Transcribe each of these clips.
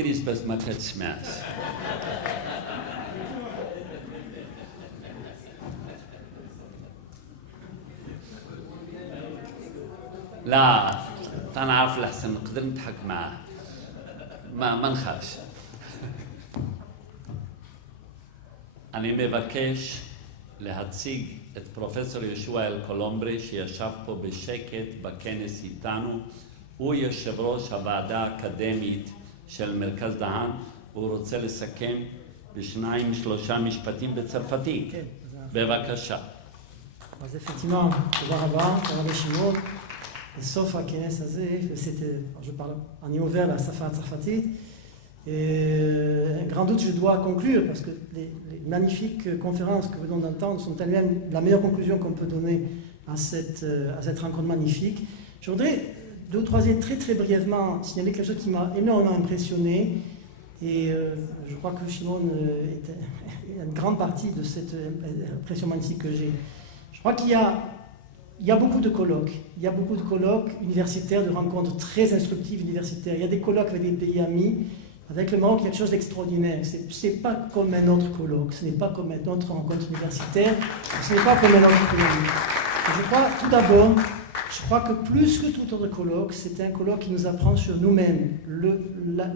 بس ما كتسمعش. لا تنعرف الأحسن نقدر نضحك معاه ما نخافش. אני מבקש להציג את פרופסור יהושע אלקולומברי שישב פה בשקט בכנס איתנו. הוא יושב ראש הוועדה האקדמית של מרכז דהן, והוא רוצה לסכם בשניים-שלושה משפטים בצרפתית. כן, בבקשה. אז effectivement, תודה רבה, הרב שמעון. בסוף הכנס הזה, je parle en niveau vers la השפה הצרפתית. Grand doute, je dois conclure parce que les magnifiques conférences que vous venez d'entendre sont elles-mêmes la meilleure conclusion qu'on peut donner à cette rencontre magnifique. Je voudrais deux ou trois très très brièvement signaler quelque chose qui m'a énormément impressionné et je crois que Shimon est une grande partie de cette impression magnifique que j'ai. Je crois qu'il y a beaucoup de colloques, universitaires, de rencontres très instructives universitaires. Il y a des colloques avec des pays amis. Avec le Maroc, il y a quelque chose d'extraordinaire. Ce n'est pas comme un autre colloque, ce n'est pas comme une autre rencontre universitaire, ce n'est pas comme un autre colloque. Je crois, tout d'abord, que plus que tout autre colloque, c'est un colloque qui nous apprend sur nous-mêmes.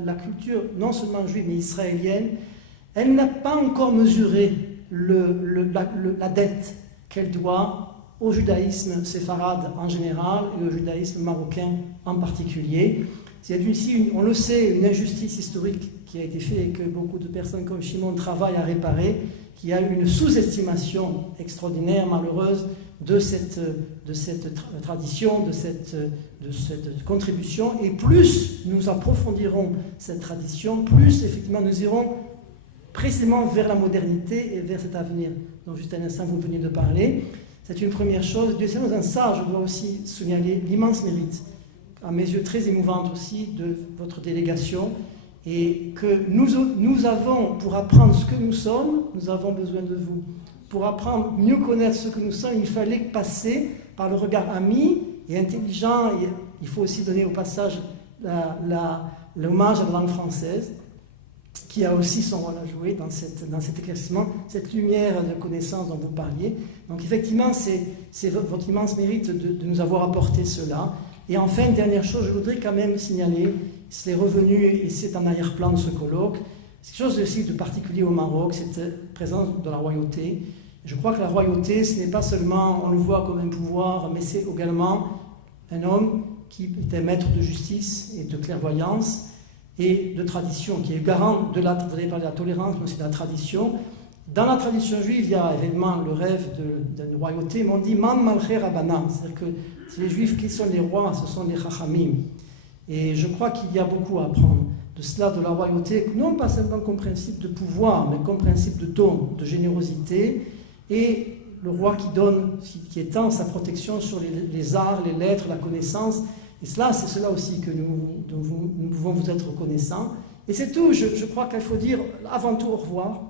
La culture, non seulement juive, mais israélienne, elle n'a pas encore mesuré la dette qu'elle doit au judaïsme séfarade en général et au judaïsme marocain en particulier. C'est ici, on le sait, une injustice historique qui a été faite et que beaucoup de personnes comme Shimon travaillent à réparer, qu'il y a eu une sous-estimation extraordinaire, malheureuse, de cette tradition, de cette contribution. Et plus nous approfondirons cette tradition, plus effectivement nous irons précisément vers la modernité et vers cet avenir dont juste un instant vous venez de parler. C'est une première chose. Deuxièmement, dans ça, je dois aussi signaler l'immense mérite, à mes yeux très émouvante aussi, de votre délégation, et que nous avons, pour apprendre ce que nous sommes, nous avons besoin de vous. Pour apprendre, mieux connaître ce que nous sommes, il fallait passer par le regard ami et intelligent, et il faut aussi donner au passage l'hommage à la langue française, qui a aussi son rôle à jouer dans cet éclaircissement, cette lumière de connaissance dont vous parliez. Donc effectivement, c'est votre immense mérite de nous avoir apporté cela. Et enfin, une dernière chose, je voudrais quand même signaler, c'est revenu et c'est en arrière-plan de ce colloque, c'est quelque chose aussi de particulier au Maroc, cette présence de la royauté. Je crois que la royauté, ce n'est pas seulement, on le voit comme un pouvoir, mais c'est également un homme qui est un maître de justice et de clairvoyance et de tradition, qui est garant de vous avez parlé de la tolérance, mais aussi de la tradition. Dans la tradition juive, il y a évidemment le rêve d'une royauté, mais on dit Man Malché Rabbanan, c'est-à-dire que les juifs qui sont les rois, ce sont les chachamim. Et je crois qu'il y a beaucoup à apprendre de cela, de la royauté, non pas seulement comme principe de pouvoir, mais comme principe de don, de générosité, et le roi qui donne, qui étend sa protection sur les arts, les lettres, la connaissance. Et cela, c'est cela aussi que nous pouvons vous être reconnaissants. Et c'est tout, je crois qu'il faut dire avant tout au revoir,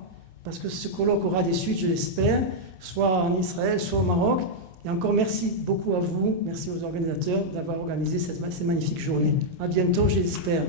parce que ce colloque aura des suites, je l'espère, soit en Israël, soit au Maroc. Et encore merci beaucoup à vous, merci aux organisateurs d'avoir organisé ces magnifiques journées. À bientôt, j'espère.